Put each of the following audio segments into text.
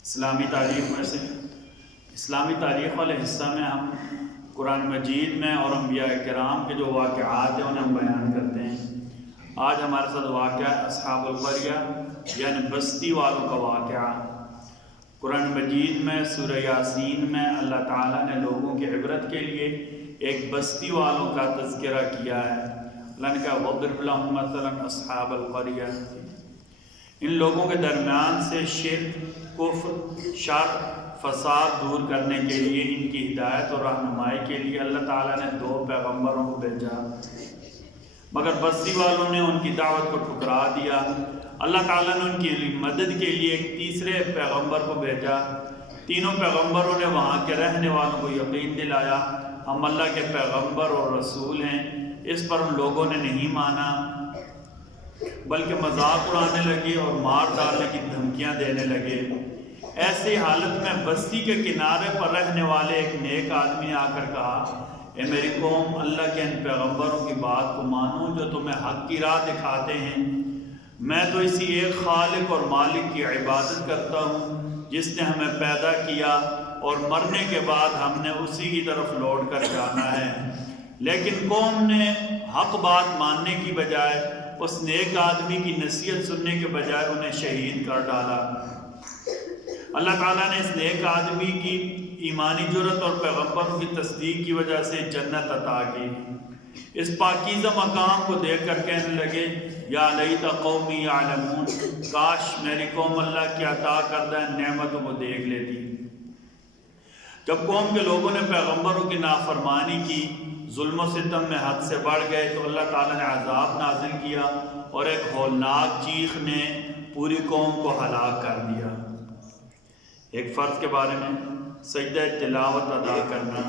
اسلامی تاریخ میں سے اسلامی تاریخ والے حصہ میں ہم قرآن مجید میں اور انبیاء کرام کے جو واقعات ہیں انہیں ہم بیان کرتے ہیں۔ آج ہمارے ساتھ واقعہ اصحاب القریہ یعنی بستی والوں کا واقعہ۔ قرآن مجید میں سورہ یاسین میں اللہ تعالیٰ نے لوگوں کی عبرت کے لیے ایک بستی والوں کا تذکرہ کیا ہے۔ اللہ نے کہا وَاضْرِبْ لَهُم مَثَلًا أَصْحَابَ الْقَرْيَةِ۔ ان لوگوں کے درمیان سے شرک، کفر، شر، فساد دور کرنے کے لیے، ان کی ہدایت اور رہنمائی کے لیے اللہ تعالیٰ نے 2 پیغمبروں کو بھیجا، مگر بستی والوں نے ان کی دعوت کو ٹھکرا دیا۔ اللہ تعالیٰ نے ان کی مدد کے لیے ایک تیسرے پیغمبر کو بھیجا۔ تینوں پیغمبروں نے وہاں کے رہنے والوں کو یقین دلایا ہم اللہ کے پیغمبر اور رسول ہیں۔ اس پر ان لوگوں نے نہیں مانا، بلکہ مذاق اڑانے لگے اور مار ڈالنے کی دھمکیاں دینے لگے۔ ایسی حالت میں بستی کے کنارے پر رہنے والے ایک نیک آدمی نے آ کر کہا، اے میری قوم، اللہ کے ان پیغمبروں کی بات کو مانو جو تمہیں حق کی راہ دکھاتے ہیں۔ میں تو اسی ایک خالق اور مالک کی عبادت کرتا ہوں جس نے ہمیں پیدا کیا اور مرنے کے بعد ہم نے اسی کی طرف لوٹ کر جانا ہے۔ لیکن قوم نے حق بات ماننے کی بجائے اس نیک آدمی کی نصیحت سننے کے بجائے انہیں شہید کر ڈالا۔ اللہ تعالیٰ نے اس نیک آدمی کی ایمانی جرات اور پیغمبروں کی تصدیق کی وجہ سے جنت عطا کی۔ اس پاکیزہ مقام کو دیکھ کر کہنے لگے، یا لیت قومی یعلمون، کاش میری قوم اللہ کی عطا کردہ نعمتوں کو دیکھ لیتی۔ جب قوم کے لوگوں نے پیغمبروں کی نافرمانی کی، ظلم و ستم میں حد سے بڑھ گئے، تو اللہ تعالیٰ نے عذاب نازل کیا اور ایک ہولناک چیخ نے پوری قوم کو ہلاک کر دیا۔ ایک فرض کے بارے میں سجدہ تلاوت ادا کرنا۔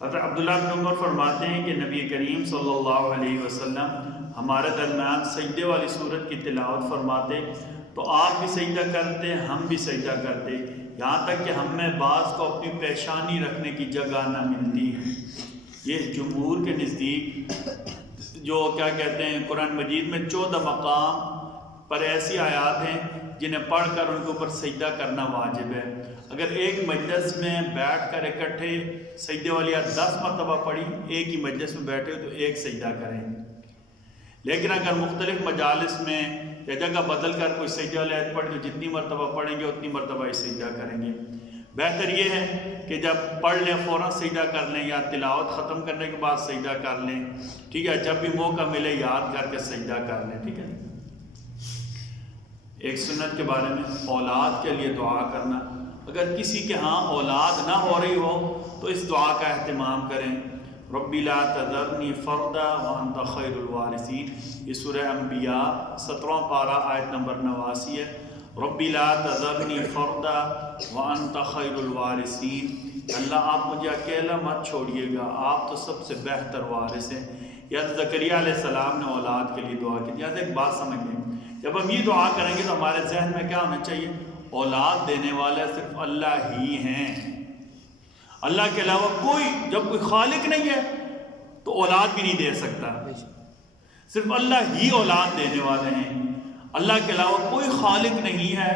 حضرت عبداللہ بن عمر فرماتے ہیں کہ نبی کریم صلی اللہ علیہ وسلم ہمارے درمیان سجدے والی صورت کی تلاوت فرماتے تو آپ بھی سجدہ کرتے، ہم بھی سجدہ کرتے، یہاں تک کہ ہم میں بعض کو اپنی پیشانی رکھنے کی جگہ نہ ملتی۔ یہ جمہور کے نزدیک جو کیا کہتے ہیں قرآن مجید میں 14 مقام پر ایسی آیات ہیں جنہیں پڑھ کر ان کے اوپر سجدہ کرنا واجب ہے۔ اگر ایک مجلس میں بیٹھ کر اکٹھے سجدے والی آیت 10 مرتبہ پڑھی، ایک ہی مجلس میں بیٹھے تو ایک سجدہ کریں۔ لیکن اگر مختلف مجالس میں یا جگہ بدل کر کوئی سجدہ والی آیت پڑھی تو جتنی مرتبہ پڑھیں گے اتنی مرتبہ ہی سجدہ کریں گے۔ بہتر یہ ہے کہ جب پڑھ لیں فوراً سجدہ کر لیں، یا تلاوت ختم کرنے کے بعد سجدہ کر لیں، ٹھیک ہے؟ جب بھی موقع ملے یاد کر کے سجدہ کر لیں، ٹھیک ہے؟ ایک سنت کے بارے میں اولاد کے لیے دعا کرنا۔ اگر کسی کے ہاں اولاد نہ ہو رہی ہو تو اس دعا کا اہتمام کریں، ربی لا تذرنی فردا وانت خیر الوارثین۔ یہ سورہ انبیاء 17واں پارہ آیت نمبر 89 ہے۔ ربی لا تذرنی فردا وانت خیر الوارثین، اللہ آپ مجھے اکیلا مت چھوڑیے گا، آپ تو سب سے بہتر وارث ہیں۔ یا زکریا علیہ السلام نے اولاد کے لیے دعا کی۔ یہاں سے ایک بات سمجھ لیں، جب ہم یہ دعا کریں گے تو ہمارے ذہن میں کیا ہونا چاہیے؟ اولاد دینے والا صرف اللہ ہی ہیں، اللہ کے علاوہ کوئی، جب کوئی خالق نہیں ہے تو اولاد بھی نہیں دے سکتا، صرف اللہ ہی اولاد دینے والے ہیں، اللہ کے علاوہ کوئی خالق نہیں ہے۔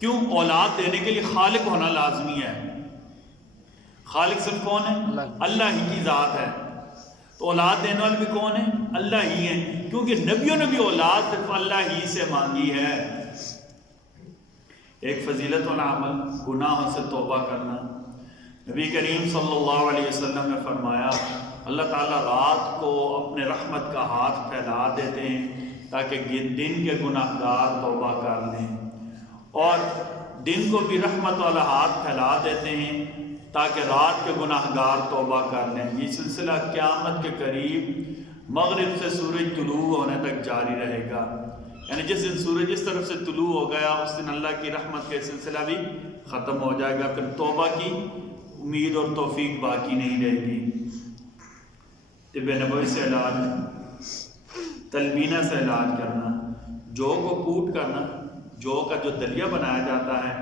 کیوں؟ اولاد دینے کے لیے خالق ہونا لازمی ہے۔ خالق صرف کون ہے؟ اللہ ہی کی ذات ہے۔ تو اولاد دینے والے بھی کون ہیں؟ اللہ ہی ہیں، کیونکہ نبیوں نے بھی اولاد صرف اللہ ہی سے مانگی ہے۔ ایک فضیلت والا عمل گناہوں سے توبہ کرنا۔ نبی کریم صلی اللہ علیہ وسلم نے فرمایا، اللہ تعالیٰ رات کو اپنے رحمت کا ہاتھ پھیلا دیتے ہیں تاکہ دن کے گناہ گار توبہ کر لیں، اور دن کو بھی رحمت والا ہاتھ پھیلا دیتے ہیں تاکہ رات کے گناہ گار توبہ کر لیں۔ یہ سلسلہ قیامت کے قریب مغرب سے سورج طلوع ہونے تک جاری رہے گا، یعنی جس دن سورج اس طرف سے طلوع ہو گیا اس دن اللہ کی رحمت کا سلسلہ بھی ختم ہو جائے گا، پھر توبہ کی امید اور توفیق باقی نہیں رہے گی۔ طب نبوی سے علاج، تلبینہ سے علاج کرنا، جو کو کوٹ کرنا، جو کا جو دلیہ بنایا جاتا ہے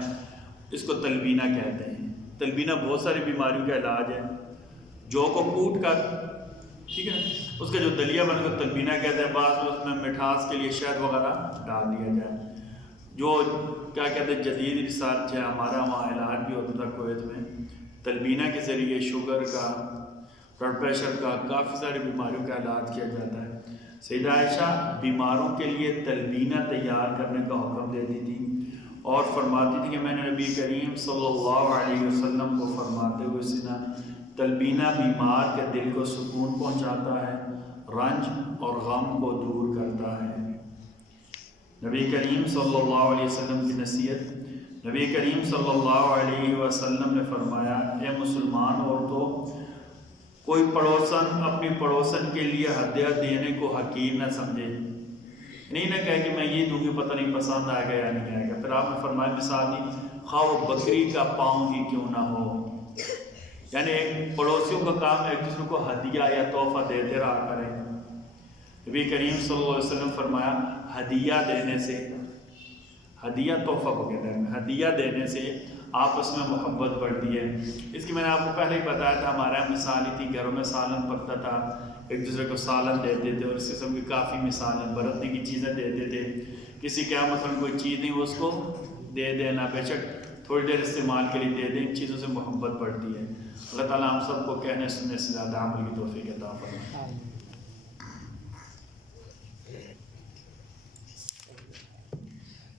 اس کو تلبینہ کہتے ہیں۔ تلبینہ بہت ساری بیماریوں کا علاج ہے۔ جو کو کوٹ کر، ٹھیک ہے، اس کا جو دلیہ بن کر تلبینہ کہتے ہیں، بعض میں اس میں مٹھاس کے لیے شہد وغیرہ ڈال دیا جائے۔ جو کیا کہتے ہیں جدید ریسرچ ہے، ہمارا وہاں علاج بھی ہوتا تھا کویت میں، تلبینہ کے ذریعے شوگر کا، بلڈ پریشر کا، کافی ساری بیماریوں کا علاج کیا جاتا ہے۔ سیدہ عائشہ بیماروں کے لیے تلبینہ تیار کرنے کا حکم دیتی تھی اور فرماتی تھی کہ میں نے نبی کریم صلی اللہ علیہ وسلم کو فرماتے ہوئے سنا، تلبینہ بیمار کے دل کو سکون پہنچاتا ہے، رنج اور غم کو دور کرتا ہے۔ نبی کریم صلی اللہ علیہ وسلم کی نصیحت، نبی کریم صلی اللہ علیہ وسلم نے فرمایا، اے مسلمان عورتوں، کوئی پڑوسن اپنی پڑوسن کے لیے ہدیہ دینے کو حقیر نہ سمجھے، نہیں نہ کہے کہ میں یہ دوں گی پتہ نہیں پسند آئے گا یا نہیں آئے گا۔ پھر آپ نے فرمایا مثال دی، خواہ وہ بکری کا پاؤں ہی کیوں نہ ہو، یعنی ایک پڑوسیوں کا کام ایک دوسرے کو ہدیہ یا تحفہ دیتے رہا کریں۔ نبی کریم صلی اللہ علیہ وسلم فرمایا، ہدیہ دینے سے، ہدیہ تحفہ کو کہتے ہیں، ہدیہ دینے سے آپس میں محبت بڑھتی ہے۔ اس کی میں نے آپ کو پہلے ہی بتایا تھا، ہمارا مثال ہی تھی، گھروں میں سالن پکتا تھا، ایک دوسرے کو سالن دیتے تھے، اور اس قسم کی کافی مثالیں، برتنے کی چیزیں دیتے تھے، کسی کیا مثلا کوئی چیز نہیں اس کو دے دینا، بے شک تھوڑی دیر استعمال کے لیے دے دیں، ان چیزوں سے محبت بڑھتی ہے۔ اللہ تعالیٰ ہم سب کو کہنے سننے سے زیادہ عمل کی توفیق عطا فرمائے۔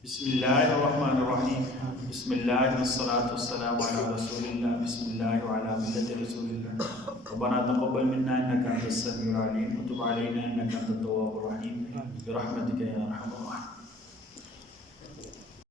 بسم اللہ الرحمن الرحیم، بسم اللہ والصلاة والسلام علی رسول اللہ، بسم اللہ وعلی ملت رسول اللہ، ربنا تقبل منا انک انت السمیع العلیم وتب علینا انک انت التواب الرحیم برحمتک یا ارحم الراحمین۔